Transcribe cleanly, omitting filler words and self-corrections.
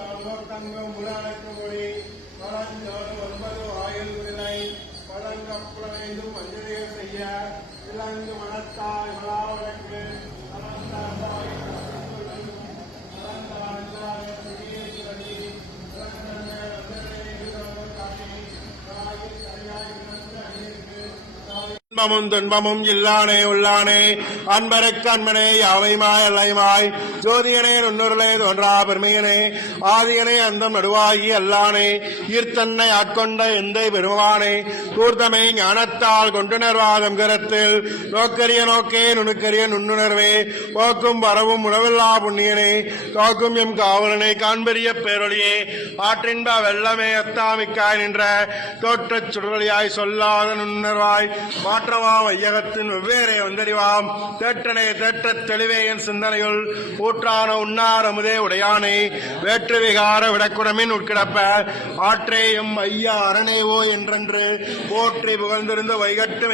தங்கம் முழக்கு மொழி வளஞ்சோடு 9 ஆயுள் வினை பதங்கப்புலனைந்தும் மஞ்சளில் செய்ய இலங்கு மனத்தாய் மலாவழக்கு இன்பமும் துன்பமும் இல்லானே உள்ளானே அன்பருக்கு அன்பனே யாவைமாய் அல்லைமாய் ஜோதியனே நுண்ணுருளே தோன்றா பெருமையனே ஆதியனே அந்தம் நடுவாகி அல்லானே ஈர்த்தன்னை ஆட்கொண்ட எந்தை பெருமானே கூர்த்தமை ஞானத்தால் கொண்டுணர்வாதம் கரத்தில் நோக்கரிய நோக்கே நுணுக்கரிய நுண்ணுணர்வே போக்கும் வரவும் உணவில்லா புண்ணியனே காக்கும் எம் காவலனை காண்பெரிய பேரொழியே ஆற்றின்ப வெள்ளமே அத்தாமிக்காய் நின்ற தோற்றச் சுடரொளியாய் சொல்லாத நுண்ணுணர்வாய் மாற்றவாம் ஐயகத்தின் வெவ்வேறே வந்தறிவாம் தேற்றனே தேற்றத் தெளிவே என் சிந்தனையுள் ஊற்றான உண்ணார் அமுதே உடையானே வேற்று விகார விடக்குடமின் உட்கிடப்ப ஆற்றே எம் ஐயா அரணேவோ என்றென்று போற்றி புகழ்ந்திருந்த வைகட்டு